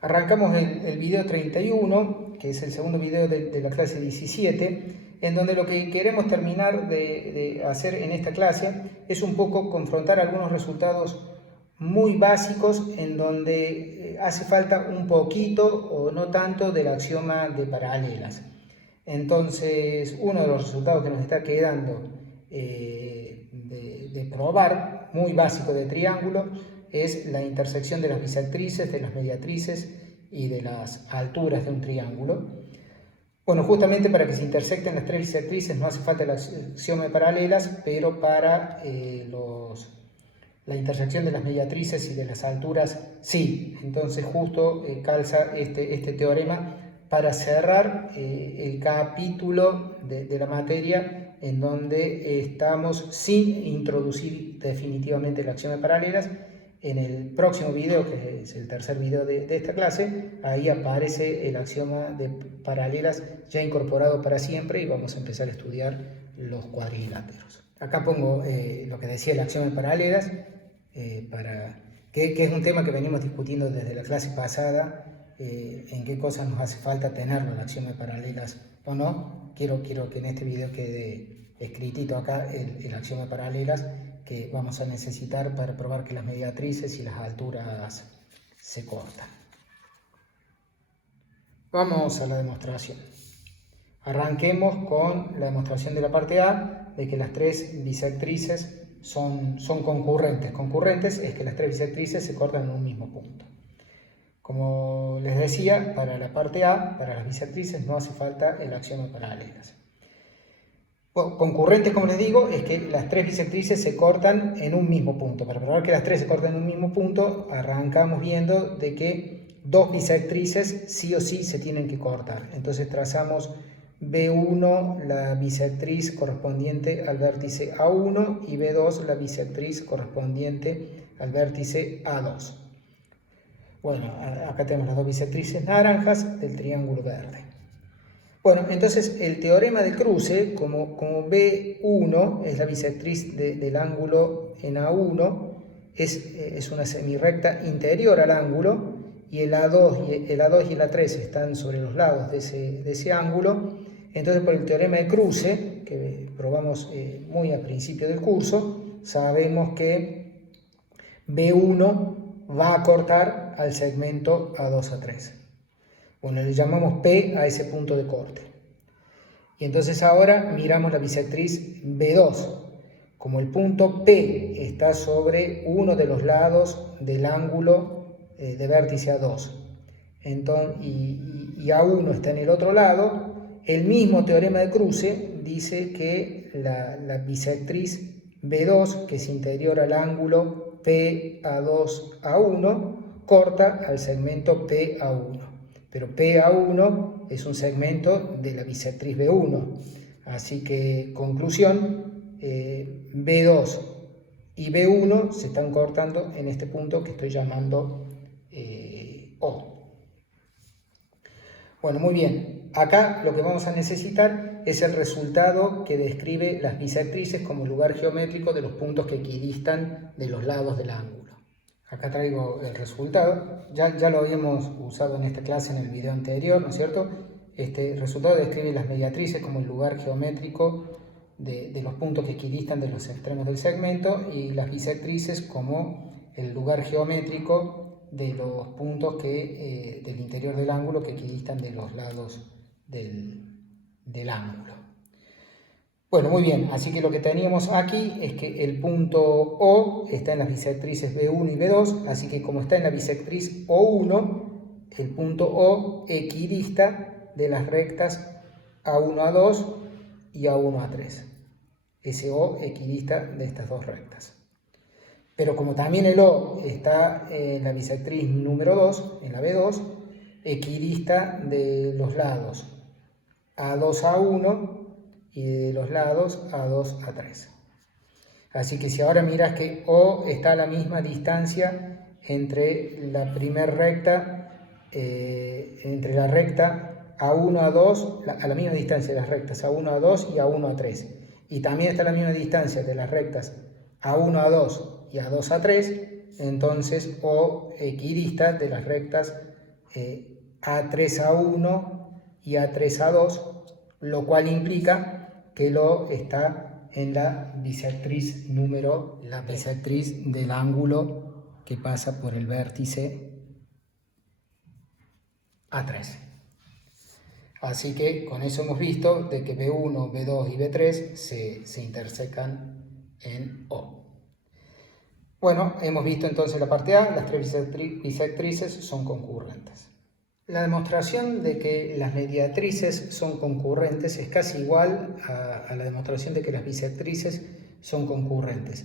Arrancamos el video 31, que es el segundo video de la clase 17, en donde lo que queremos terminar de hacer en esta clase es un poco confrontar algunos resultados muy básicos en donde hace falta un poquito o no tanto del axioma de paralelas. Entonces, uno de los resultados que nos está quedando de probar, muy básico de triángulo, es la intersección de las bisectrices, de las mediatrices y de las alturas de un triángulo. Bueno, justamente para que se intersecten las tres bisectrices no hace falta el axioma de paralelas, pero para la intersección de las mediatrices y de las alturas sí. Entonces justo calza este teorema para cerrar el capítulo de la materia en donde estamos sin introducir definitivamente el axioma de paralelas. En el próximo video, que es el tercer video de esta clase, ahí aparece el axioma de paralelas ya incorporado para siempre y vamos a empezar a estudiar los cuadriláteros. Acá pongo lo que decía el axioma de paralelas, que es un tema que venimos discutiendo desde la clase pasada, en qué cosas nos hace falta tenerlo, el axioma de paralelas o no. Quiero que en este video quede escritito acá el axioma de paralelas que vamos a necesitar para probar que las mediatrices y las alturas se cortan. Vamos a la demostración. Arranquemos con la demostración de la parte A, de que las tres bisectrices son concurrentes. Concurrentes es que las tres bisectrices se cortan en un mismo punto. Como les decía, para la parte A, para las bisectrices, no hace falta el axioma de paralelas. Bueno, concurrentes, como les digo, es que las tres bisectrices se cortan en un mismo punto. Para probar que las tres se cortan en un mismo punto, arrancamos viendo de que dos bisectrices sí o sí se tienen que cortar. Entonces trazamos B1 la bisectriz correspondiente al vértice A1 y B2 la bisectriz correspondiente al vértice A2. Bueno, acá tenemos las dos bisectrices naranjas del triángulo verde. Bueno, entonces el teorema de cruce, como B1 es la bisectriz del ángulo en A1, es una semirrecta interior al ángulo, y el A2 y el A3 están sobre los lados de ese ángulo. Entonces, por el teorema de cruce, que probamos muy al principio del curso, sabemos que B1 va a cortar al segmento A2-A3. Bueno, le llamamos P a ese punto de corte. Y entonces ahora miramos la bisectriz B2. Como el punto P está sobre uno de los lados del ángulo de vértice A2 y A1 está en el otro lado, el mismo teorema de cruce dice que la bisectriz B2, que es interior al ángulo PA2-A1, corta al segmento PA1. Pero PA1 es un segmento de la bisectriz B1. Así que, conclusión, B2 y B1 se están cortando en este punto que estoy llamando O. Bueno, muy bien. Acá lo que vamos a necesitar es el resultado que describe las bisectrices como lugar geométrico de los puntos que equidistan de los lados del ángulo. Acá traigo el resultado, ya lo habíamos usado en esta clase en el video anterior, ¿no es cierto? Este resultado describe las mediatrices como el lugar geométrico de los puntos que equidistan de los extremos del segmento y las bisectrices como el lugar geométrico de los puntos del interior del ángulo que equidistan de los lados del ángulo. Bueno, muy bien, así que lo que teníamos aquí es que el punto O está en las bisectrices B1 y B2, así que como está en la bisectriz O1, el punto O equidista de las rectas A1-A2 y A1-A3. Ese O equidista de estas dos rectas. Pero como también el O está en la bisectriz número 2, en la B2, equidista de los lados A2-A1 y de los lados A2-A3. Así que si ahora miras que O está a la misma distancia entre la primera recta, entre la recta A1-A2, a la misma distancia de las rectas A1-A2 y A1-A3. Y también está a la misma distancia de las rectas A1-A2 y A2-A3, entonces O equidista de las rectas A3A1 y A3A2, lo cual implica que lo está en la bisectriz del ángulo que pasa por el vértice A3. Así que con eso hemos visto de que B1, B2 y B3 se intersecan en O. Bueno, hemos visto entonces la parte A, las tres bisectrices son concurrentes. La demostración de que las mediatrices son concurrentes es casi igual a la demostración de que las bisectrices son concurrentes.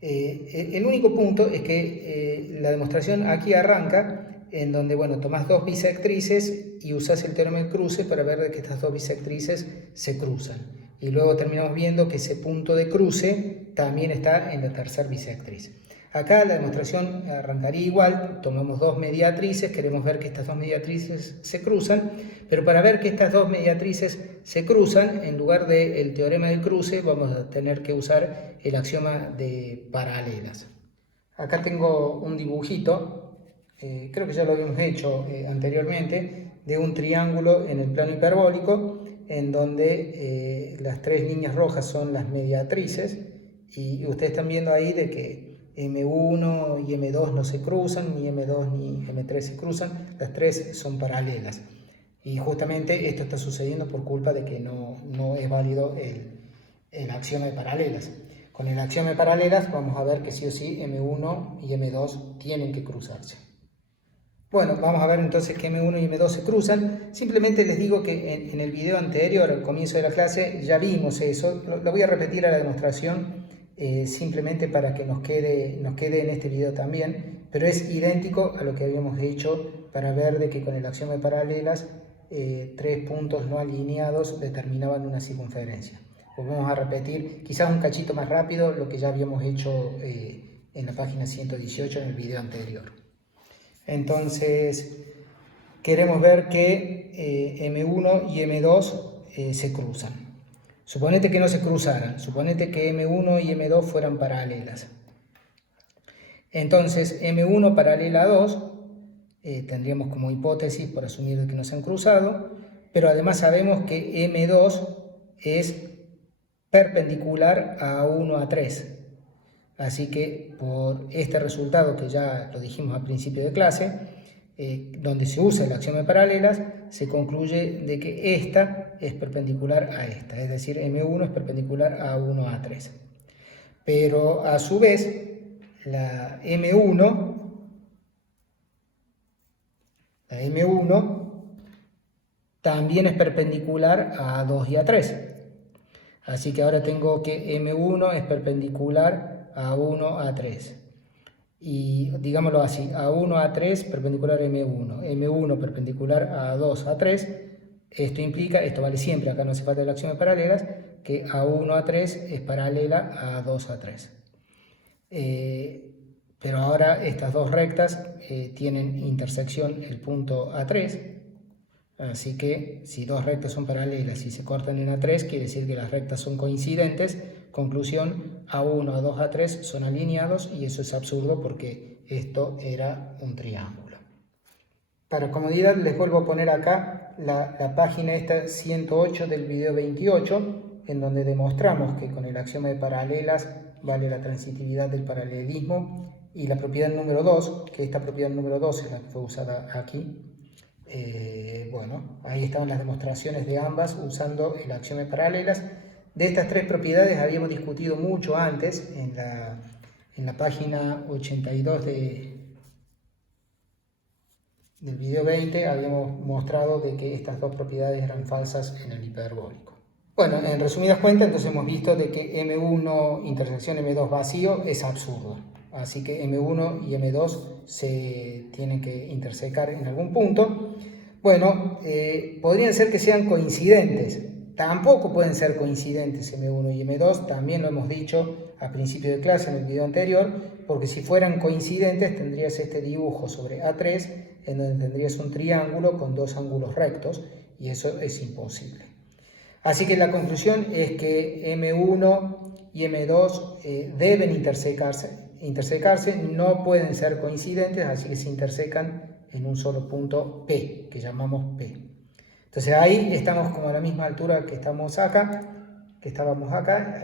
El único punto es que la demostración aquí arranca en donde, bueno, tomás dos bisectrices y usás el teorema del cruce para ver de que estas dos bisectrices se cruzan. Y luego terminamos viendo que ese punto de cruce también está en la tercera bisectriz. Acá la demostración arrancaría igual, tomamos dos mediatrices, queremos ver que estas dos mediatrices se cruzan, pero para ver que estas dos mediatrices se cruzan, en lugar del teorema del cruce, vamos a tener que usar el axioma de paralelas. Acá tengo un dibujito, creo que ya lo habíamos hecho anteriormente, de un triángulo en el plano hiperbólico, en donde las tres líneas rojas son las mediatrices, y ustedes están viendo ahí de que M1 y M2 no se cruzan, ni M2 ni M3 se cruzan, las tres son paralelas. Y justamente esto está sucediendo por culpa de que no es válido el axioma de paralelas. Con el axioma de paralelas vamos a ver que sí o sí M1 y M2 tienen que cruzarse. Bueno, vamos a ver entonces que M1 y M2 se cruzan. Simplemente les digo que en el video anterior, al comienzo de la clase, ya vimos eso. Lo voy a repetir a la demostración simplemente para que nos quede en este video también, pero es idéntico a lo que habíamos hecho para ver de que con el axioma de paralelas tres puntos no alineados determinaban una circunferencia. Pues vamos a repetir quizás un cachito más rápido lo que ya habíamos hecho en la página 118 en el video anterior. Entonces queremos ver que M1 y M2 se cruzan. Suponete que no se cruzaran, suponete que M1 y M2 fueran paralelas. Entonces M1 paralela a 2, tendríamos como hipótesis por asumir que no se han cruzado, pero además sabemos que M2 es perpendicular a 1 a 3. Así que por este resultado que ya lo dijimos al principio de clase, donde se usa el axioma de paralelas, se concluye de que esta es perpendicular a esta, es decir, M1 es perpendicular a 1 a 3. Pero a su vez, la M1 también es perpendicular a 2 y a 3. Así que ahora tengo que M1 es perpendicular a 1 a 3. Y digámoslo así, a 1 a 3 perpendicular a M1, M1 perpendicular a 2 a 3, esto implica, esto vale siempre, acá no hace falta el axioma de paralelas, que a 1 a 3 es paralela a 2 a 3. Pero ahora estas dos rectas tienen intersección el punto A3, así que si dos rectas son paralelas y se cortan en A3, quiere decir que las rectas son coincidentes. Conclusión, A1, A2, A3 son alineados y eso es absurdo porque esto era un triángulo. Para comodidad les vuelvo a poner acá la página esta 108 del video 28, en donde demostramos que con el axioma de paralelas vale la transitividad del paralelismo y la propiedad número 2, que esta propiedad número 2 es la que fue usada aquí. Bueno, ahí estaban las demostraciones de ambas usando el axioma de paralelas. De estas tres propiedades habíamos discutido mucho antes, en la página 82 del video 20 habíamos mostrado de que estas dos propiedades eran falsas en el hiperbólico. Bueno, en resumidas cuentas, entonces hemos visto de que M1 intersección M2 vacío es absurdo. Así que M1 y M2 se tienen que intersecar en algún punto. Bueno, podrían ser que sean coincidentes. Tampoco pueden ser coincidentes M1 y M2, también lo hemos dicho a principio de clase en el video anterior, porque si fueran coincidentes tendrías este dibujo sobre A3, en donde tendrías un triángulo con dos ángulos rectos, y eso es imposible. Así que la conclusión es que M1 y M2 deben intersecarse, no pueden ser coincidentes, así que se intersecan en un solo punto P, que llamamos P. Entonces ahí estamos como a la misma altura que estábamos acá,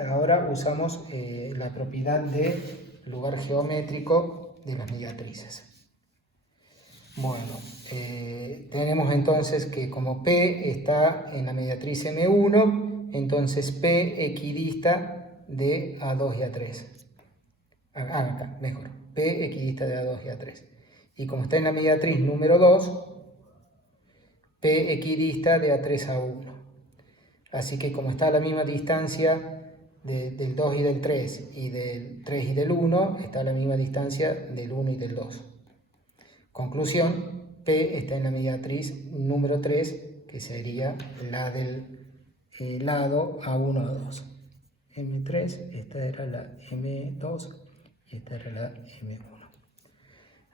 ahora usamos la propiedad de lugar geométrico de las mediatrices. Bueno, tenemos entonces que como P está en la mediatriz M1, entonces P equidista de A2 y A3. Acá, mejor. P equidista de A2 y A3. Y como está en la mediatriz número 2, P equidista de A3 a 1. Así que como está a la misma distancia del 2 y del 3 y del 3 y del 1, está a la misma distancia del 1 y del 2. Conclusión, P está en la mediatriz número 3, que sería la del lado A1, A2. M3, esta era la M2 y esta era la M1.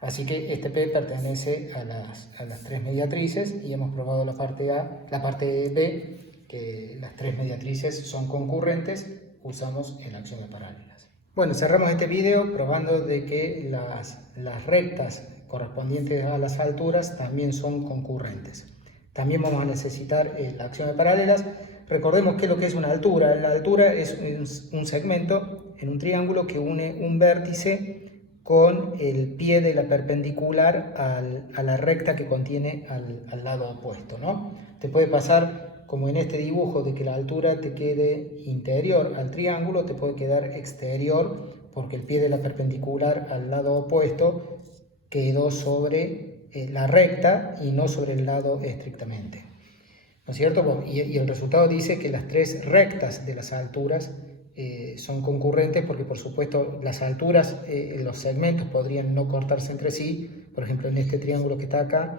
Así que este P pertenece a las tres mediatrices y hemos probado la parte A, la parte B, que las tres mediatrices son concurrentes, usamos el axioma de paralelas. Bueno, cerramos este video probando de que las rectas correspondientes a las alturas también son concurrentes. También vamos a necesitar el axioma de paralelas. Recordemos que lo que es una altura. La altura es un segmento en un triángulo que une un vértice con el pie de la perpendicular a la recta que contiene al lado opuesto, ¿no? Te puede pasar, como en este dibujo, de que la altura te quede interior al triángulo, te puede quedar exterior porque el pie de la perpendicular al lado opuesto quedó sobre la recta y no sobre el lado estrictamente, ¿no es cierto? Bueno, y el resultado dice que las tres rectas de las alturas son concurrentes porque, por supuesto, las alturas, los segmentos podrían no cortarse entre sí. Por ejemplo, en este triángulo que está acá,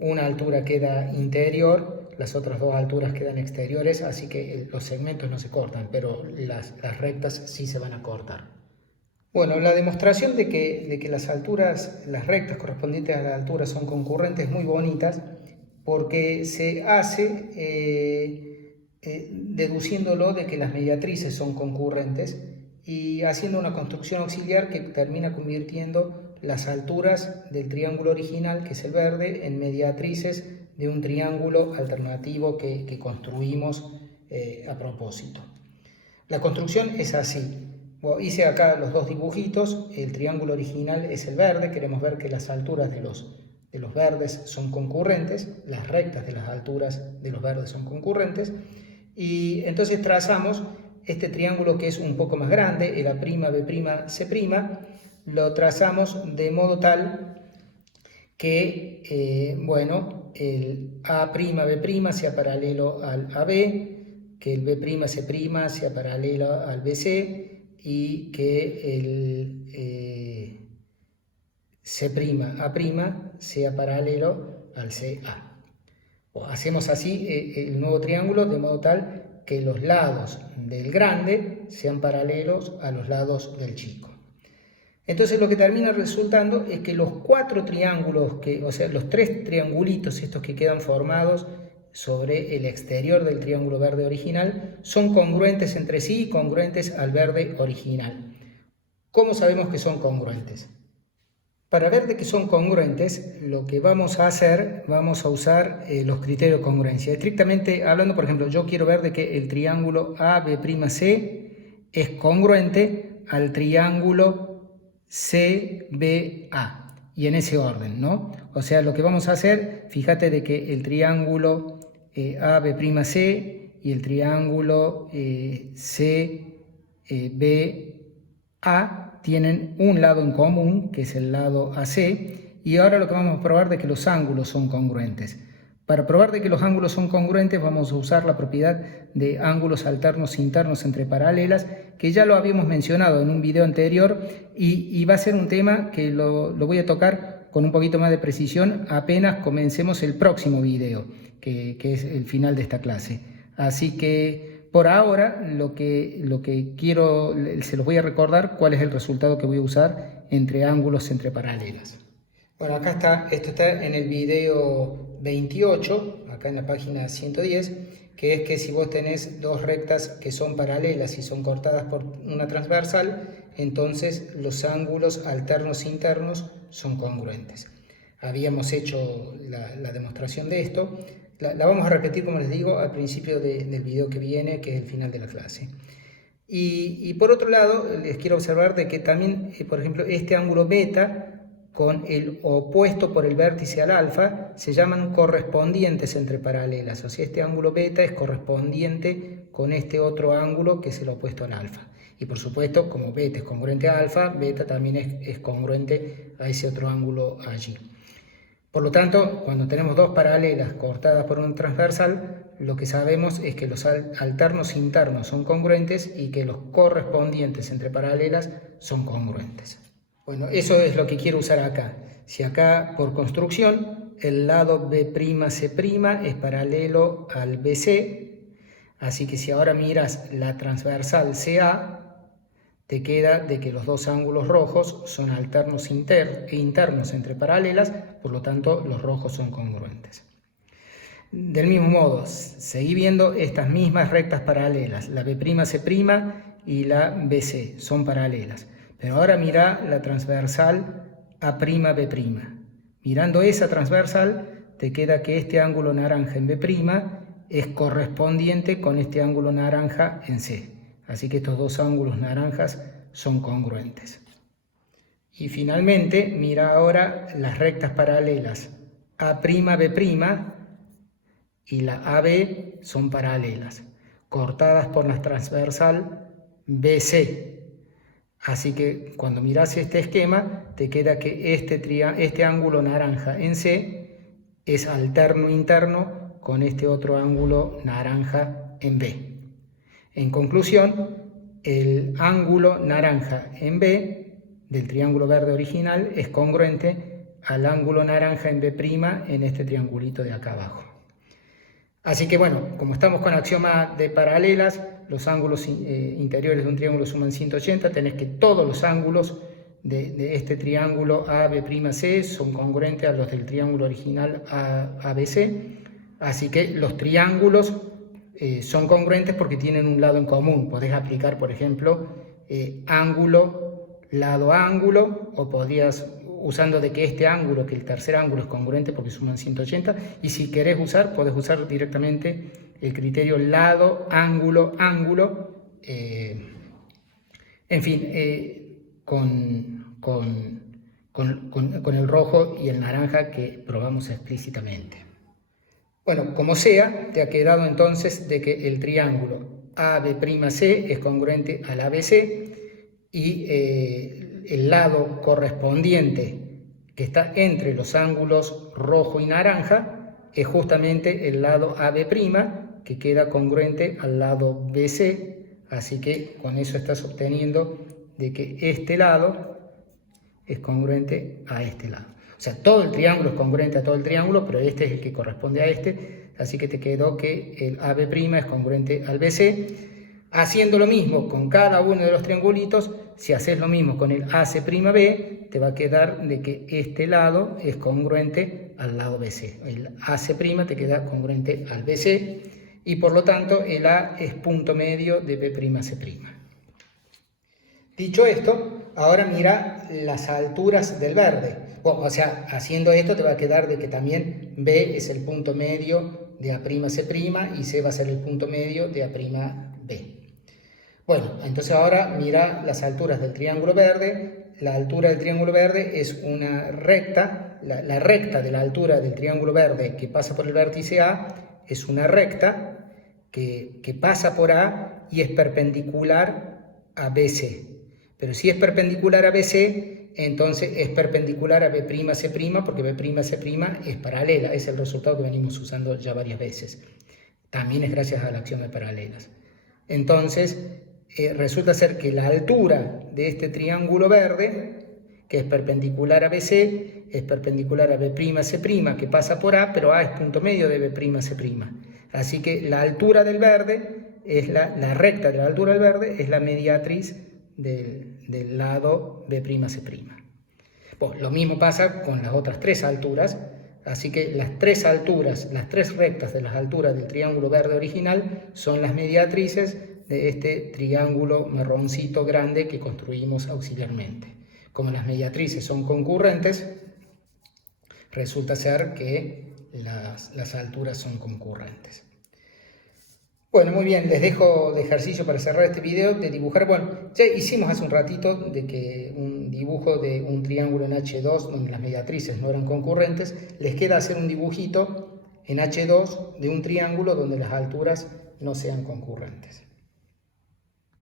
una altura queda interior, las otras dos alturas quedan exteriores, así que los segmentos no se cortan, pero las rectas sí se van a cortar. Bueno, la demostración de que las rectas correspondientes a la altura son concurrentes es muy bonitas porque se hace deduciéndolo de que las mediatrices son concurrentes y haciendo una construcción auxiliar que termina convirtiendo las alturas del triángulo original, que es el verde, en mediatrices de un triángulo alternativo que construimos a propósito. La construcción es así. Bueno, hice acá los dos dibujitos. El triángulo original es el verde. Queremos ver que las alturas de los verdes son concurrentes, las rectas de las alturas de los verdes son concurrentes, y entonces trazamos este triángulo que es un poco más grande, el A', B', C', lo trazamos de modo tal que, bueno, el A', B' sea paralelo al AB, que el B', C' sea paralelo al BC y que el C'A' sea paralelo al CA. Hacemos así el nuevo triángulo de modo tal que los lados del grande sean paralelos a los lados del chico. Entonces lo que termina resultando es que los cuatro triángulos, o sea, los tres triangulitos estos que quedan formados sobre el exterior del triángulo verde original son congruentes entre sí y congruentes al verde original. ¿Cómo sabemos que son congruentes? Para ver de que son congruentes, lo que vamos a hacer, vamos a usar los criterios de congruencia. Estrictamente hablando, por ejemplo, yo quiero ver de que el triángulo AB'C es congruente al triángulo CBA, y en ese orden, ¿no? O sea, lo que vamos a hacer, fíjate de que el triángulo AB'C y el triángulo CBA tienen un lado en común, que es el lado AC, y ahora lo que vamos a probar de que los ángulos son congruentes. Para probar de que los ángulos son congruentes vamos a usar la propiedad de ángulos alternos internos entre paralelas, que ya lo habíamos mencionado en un video anterior y va a ser un tema que lo voy a tocar con un poquito más de precisión apenas comencemos el próximo video, que es el final de esta clase. Así que por ahora, lo que quiero, se los voy a recordar cuál es el resultado que voy a usar entre ángulos entre paralelas. Bueno, acá está, esto está en el video 28, acá en la página 110, que es que si vos tenés dos rectas que son paralelas y son cortadas por una transversal, entonces los ángulos alternos internos son congruentes. habíamos hecho la demostración de esto. La vamos a repetir, como les digo, al principio del video que viene, que es el final de la clase. Y por otro lado, les quiero observar de que también, por ejemplo, este ángulo beta con el opuesto por el vértice al alfa se llaman correspondientes entre paralelas. O sea, este ángulo beta es correspondiente con este otro ángulo que es el opuesto al alfa. Y por supuesto, como beta es congruente a alfa, beta también es congruente a ese otro ángulo allí. Por lo tanto, cuando tenemos dos paralelas cortadas por un transversal, lo que sabemos es que los alternos internos son congruentes y que los correspondientes entre paralelas son congruentes. Bueno, eso es lo que quiero usar acá. Si acá, por construcción, el lado B'C' es paralelo al BC, así que si ahora miras la transversal CA, te queda de que los dos ángulos rojos son alternos internos entre paralelas, por lo tanto los rojos son congruentes. Del mismo modo, seguí viendo estas mismas rectas paralelas, la B'C' y la BC son paralelas, pero ahora mira la transversal A'B'. Mirando esa transversal te queda que este ángulo naranja en B' es correspondiente con este ángulo naranja en C. Así que estos dos ángulos naranjas son congruentes. Y finalmente, mira ahora las rectas paralelas A'B' y la AB son paralelas, cortadas por la transversal BC. Así que cuando miras este esquema, te queda que este ángulo naranja en C es alterno interno con este otro ángulo naranja en B. En conclusión, el ángulo naranja en B del triángulo verde original es congruente al ángulo naranja en B' en este triangulito de acá abajo. Así que bueno, como estamos con axioma de paralelas, los ángulos interiores de un triángulo suman 180, tenés que todos los ángulos de este triángulo AB'C son congruentes a los del triángulo original ABC. Así que los triángulos son congruentes porque tienen un lado en común. Podés aplicar, por ejemplo, ángulo, lado, ángulo, o podrías, usando de que este ángulo, que el tercer ángulo es congruente porque suman 180, y si querés podés usar directamente el criterio lado, ángulo, ángulo, en fin, con el rojo y el naranja que probamos explícitamente. Bueno, como sea, te ha quedado entonces de que el triángulo AB'C es congruente al ABC y el lado correspondiente que está entre los ángulos rojo y naranja es justamente el lado AB', que queda congruente al lado BC, así que con eso estás obteniendo de que este lado es congruente a este lado. O sea, todo el triángulo es congruente a todo el triángulo, pero este es el que corresponde a este, así que te quedó que el AB' es congruente al BC. Haciendo lo mismo con cada uno de los triangulitos, si haces lo mismo con el AC'B, te va a quedar de que este lado es congruente al lado BC. El AC' te queda congruente al BC y por lo tanto el A es punto medio de B'C'. Dicho esto, ahora mira las alturas del verde. Bueno, o sea, haciendo esto te va a quedar de que también B es el punto medio de A'C' y C va a ser el punto medio de A'B. Bueno, entonces ahora mira las alturas del triángulo verde. La altura del triángulo verde es una recta, la recta de la altura del triángulo verde que pasa por el vértice A es una recta que pasa por A y es perpendicular a BC. Pero si es perpendicular a BC, entonces es perpendicular a B'C', porque B'C' es paralela, es el resultado que venimos usando ya varias veces. También es gracias a la acción de paralelas. Entonces, resulta ser que la altura de este triángulo verde, que es perpendicular a BC, es perpendicular a B'C', que pasa por A, pero A es punto medio de B'C'. Así que la altura del verde, la recta de la altura del verde, es la mediatriz del lado B'C'. Bueno, lo mismo pasa con las otras tres alturas, así que las tres alturas, las tres rectas de las alturas del triángulo verde original son las mediatrices de este triángulo marroncito grande que construimos auxiliarmente. Como las mediatrices son concurrentes, resulta ser que las alturas son concurrentes. Bueno, muy bien, les dejo de ejercicio para cerrar este video de dibujar. Bueno, ya hicimos hace un ratito de que un dibujo de un triángulo en H2 donde las mediatrices no eran concurrentes. Les queda hacer un dibujito en H2 de un triángulo donde las alturas no sean concurrentes.